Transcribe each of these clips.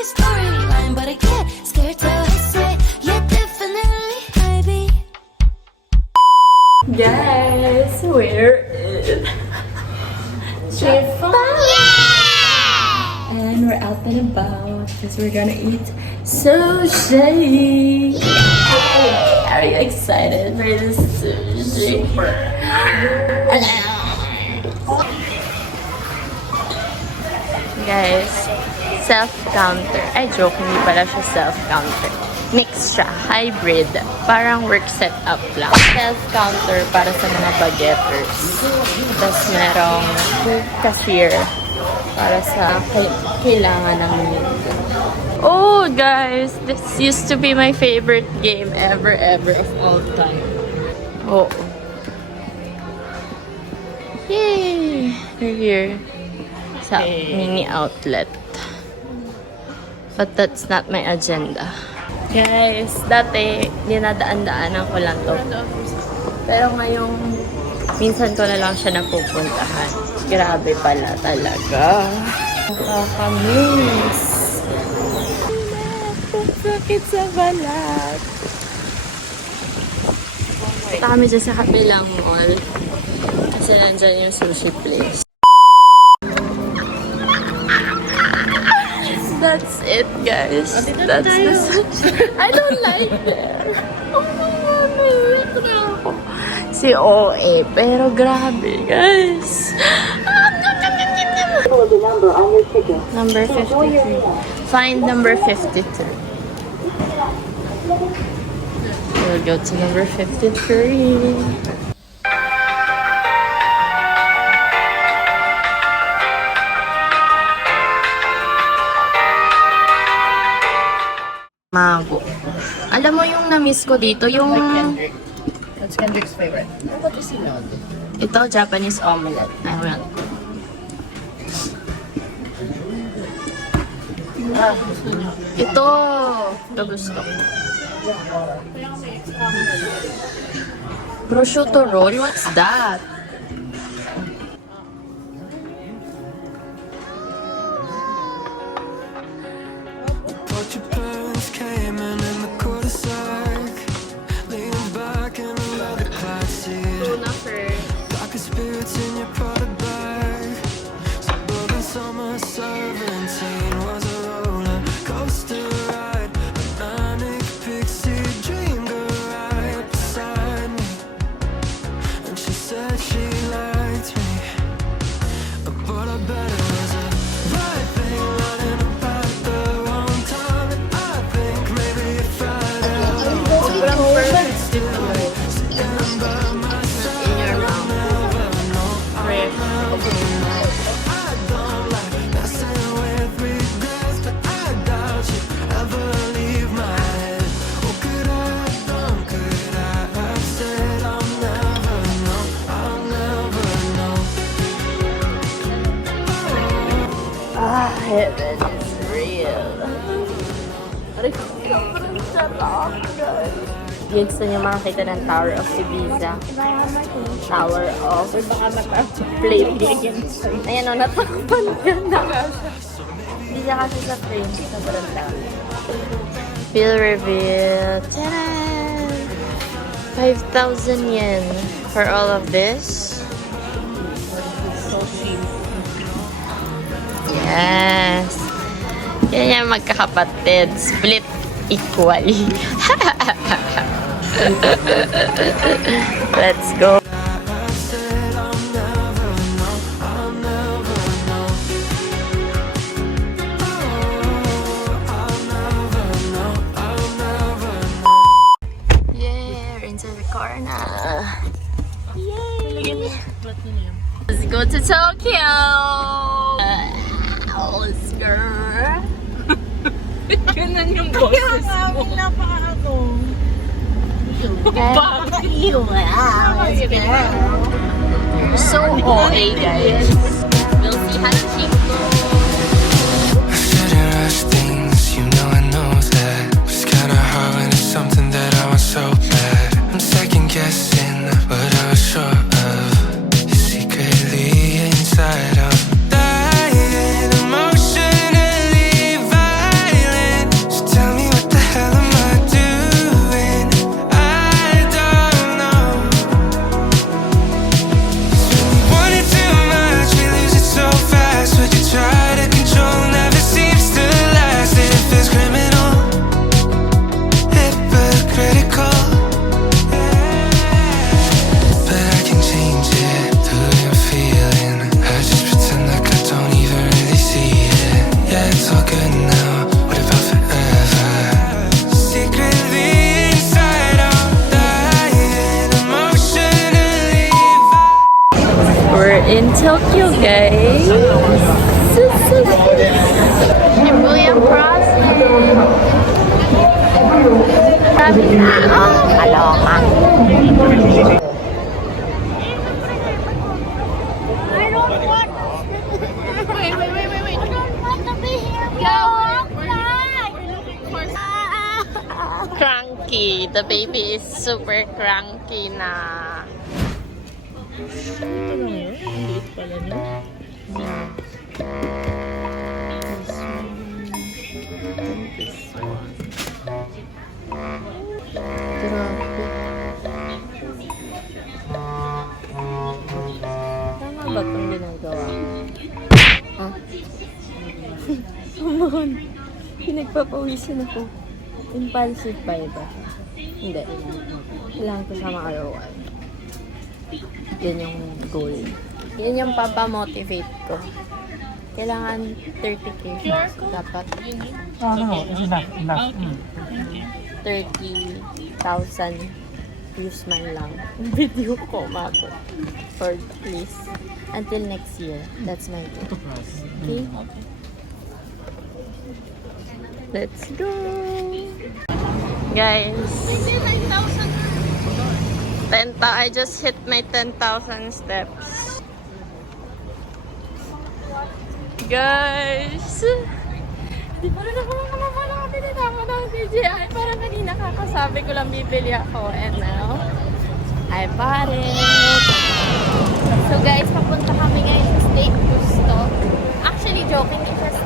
Storyline, but I get scared to say, yeah, definitely, baby. Guys, we're in Japan! And we're out and about because we're gonna eat sushi! Are you excited for this sushi? Guys, self-counter. Ay, joke, hindi pala siya self-counter. Mix siya, hybrid. Parang work setup lang. Self-counter para sa mga baguetters. Tapos merong cashier para sa kailangan ng minuto. Oh, guys, this used to be my favorite game ever of all time. Oh. Yay! We're here sa mini outlet. But that's not my agenda. Guys, dati dinadaan-daanan ko lang to. Pero ngayong minsan ko na lang siya napupuntahan. Grabe pala talaga. Nakakamiss. Sakit sa balat. Punta kami dyan sa kabilang mall. Kasi nandyan yung sushi place. That's it, guys. That's the sushi. I don't like that. Oh my God, naiyak na ako. Si OA, pero grabe, guys. Number 53. Find number 52. We'll go to number 53. Mango. Alam mo yung na-miss ko dito, yung... Kendrick. That's Kendrick's favorite. What is it? Ito, Japanese omelette. Ayan. Ito gusto ko. Prosciutto roll? What's that? Tuna for heaven is real. Gusto niyo makakita ng Tower of Ibiza. Tower of Playpeace. Ayan o, natakpan ka na. Hindi siya kasi sa frame. Sobrang dami. Bill reveal. Taran! 5,000 yen for all of this. So cheap. Yes. Yan yung magkakapatid. Split equally. Let's go. Yeah, we're inside the car na. Yay! Let's go to Tokyo! Oscar! Ganun yung boses mo. So OA, guys. We'll see how she goes. I shouldn't rush things, you know I know that. It's kinda hard when it's something that I want so bad. I'm second guessing what I was sure of. You're secretly inside, I'm dying. in Tokyo, guys. Shibuya Crossing. Sabi na, kaloka. Cranky. The baby is super cranky na. Ito lang yun. Liit pala niya. Grabe. Tama ba itong ginagawa? Ah? Amon. Pinagpapawisan ako. Impulsive ba ito? Hindi. Kailangan ko siya makalawan. Yan yung goal. Yan yung papamotivate ko. Kailangan 30k dapat. No, it's enough. 30,000 views man lang. Video ko umabot. For please. Until next year. That's my goal. Okay? Let's go! Guys. 10,000. I just hit my 10,000 steps. Guys! Di pa rin ako nakabili na ako ng DJI. Parang kanina kakasabi ko lang bibili ako. And now, I bought it. So guys, papunta kami ngayon sa State Gusto. Actually, joking. Just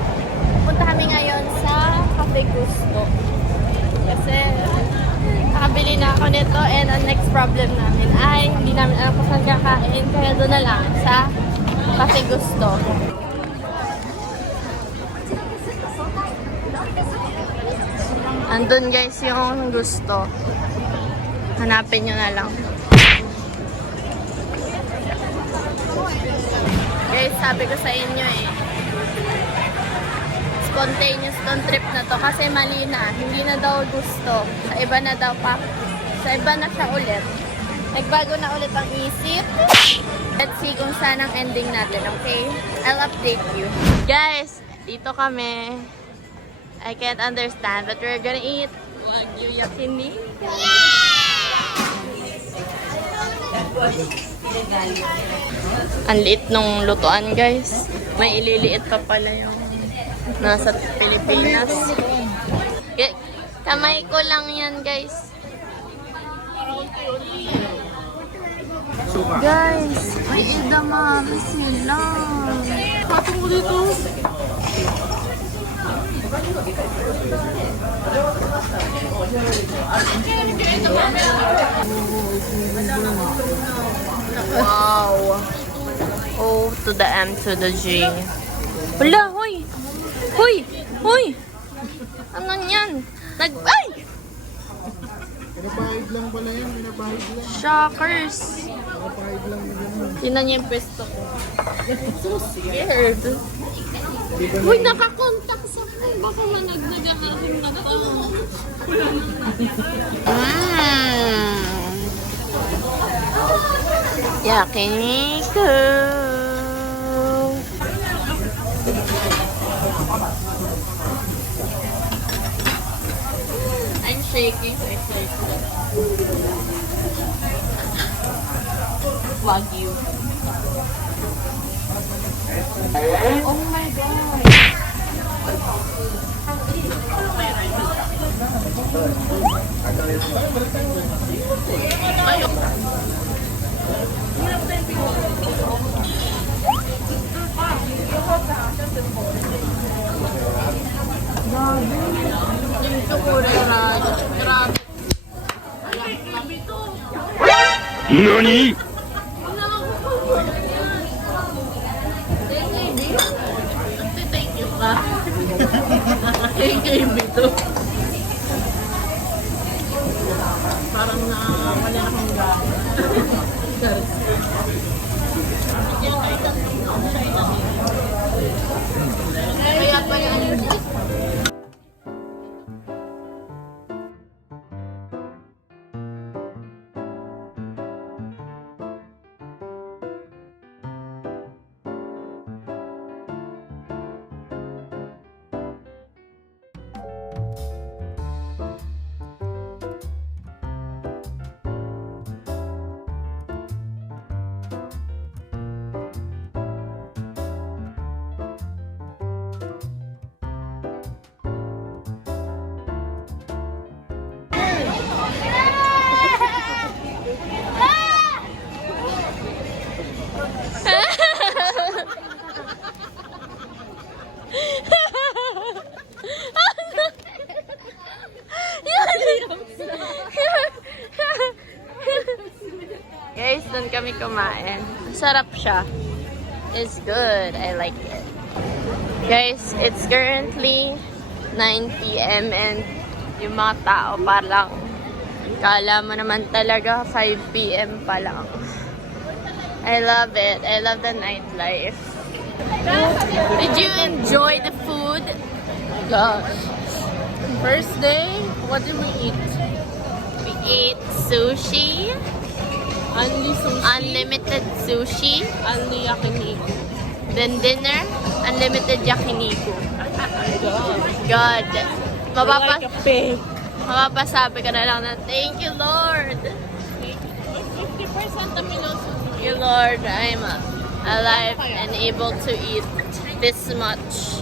punta kami ngayon sa Cafe Gusto. Kasi nakabili na ako nito and ang next problem namin ay hindi namin alam kung saan kakain. Kaya doon na lang sa Cafe Gusto. Andun guys yung gusto. Hanapin nyo na lang. Guys, sabi ko sa inyo spontaneous tong trip na to kasi mali na. Hindi na daw gusto. Sa iba na daw pa. Sa iba na siya ulit. Nagbago na ulit ang isip. Let's see kung saan ang ending natin, okay? I'll update you. Guys, dito kami. I can't understand, but we're gonna eat Wagyu yakiniku. Ang liit nung lutuan, guys. May ililiit pa pala yung nasa Pilipinas. Kamay ko lang yan, guys. Guys, may edamame sila. Katong mo dito. Wow. O to the M to the J. Wala, hoy! Hoy! Hoy! Ano yan? Ay! Pinapahid lang pala yan, pinapahid lang. Shockers! Pinapahid lang na gano'n. Tingnan niyo yung pwesto ko. So scared. Uy, nakakontak sa phone. Baka managnagaan na to. Yakiniku. I'm shaking. Wagyu. Oh my god. NANI?! Thank you ka. KKB to. Parang nakakali akong kaya pa yan. doon kami kumain. Sarap siya. It's good. I like it. Guys, it's currently 9 p.m. and yung mga tao parang kala mo naman talaga 5 p.m. pa lang. I love it. I love the nightlife. Did you enjoy the food? Gosh. First day, what did we eat? We ate sushi. Only sushi. Unlimited sushi. Only yakiniku. Then dinner, unlimited yakiniku. God. God. Mapapa Like a pig. mapapasabi ka na lang na, thank you, Lord. 50% of Thank you, Lord. I'm alive and able to eat this much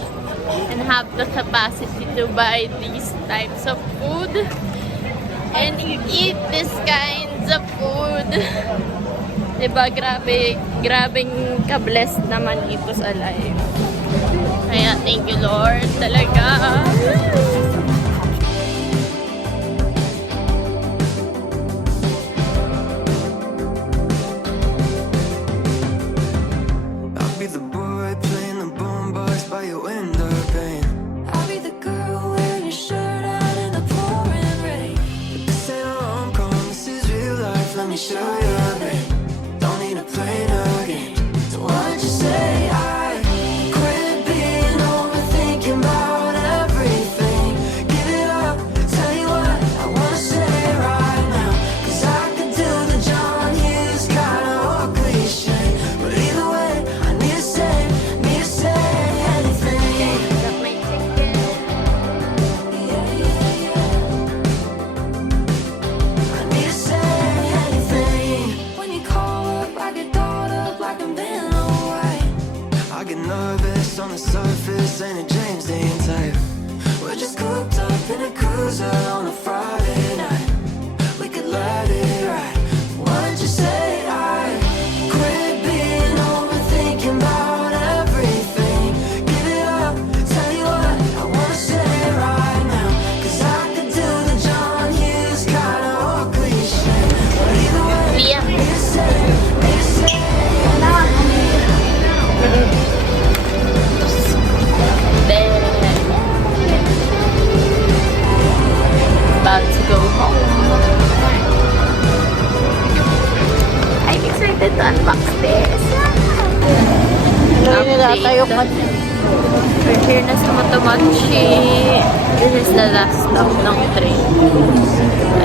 and have the capacity to buy these types of food and eat these kinds of food. Diba, grabing ka-blessed naman ito sa life. Kaya, thank you, Lord. Talaga. I'll be the boy playing the boombox by your window pane. I'll be the girl wearing your shirt out in the pouring rain. This ain't a rom-com, this is real life. Let me show you a bit. Don't need to play no game. So why don't you say I quit being overthinking about everything? Give it up, tell you what I wanna say right now. 'Cause I could do the John Hughes kinda or cliche, but either way I need to say anything. Got my ticket. Yeah, yeah, yeah. I need to say anything. When you call up, I get thought up like I'm been away. I get nervous on the surface, ain't a James Dean type. We're just cooped up in a cruiser on a Friday night. We could let it ride. Why don't you say I quit being overthinking about everything? Give it up, tell you what I wanna say right now. 'Cause I could do the John Hughes kinda or cliche, but either way, Liam. need to say Then, about to go home. I'm excited to unbox this. We're here na sa Motomochi. This is the last stop ng train.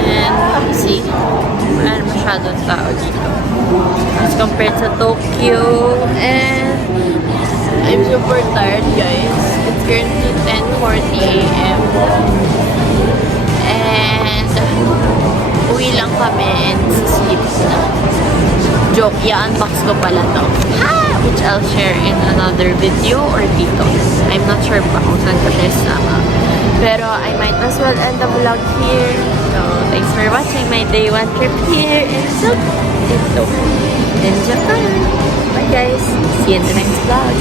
And see, wala na masyadong tao dito. As compared sa Tokyo. And I'm super tired, guys. It's currently 10:40 a.m. And uwi lang kami and sleep na. Joke, i-unbox ko pala to. Which I'll share in another video or dito. I'm not sure pa kung saan ko siya sama. Pero I might as well end the vlog here. So, thanks for watching my day 1 trip here in Tokyo. In Japan. Bye guys. See you in the next vlog.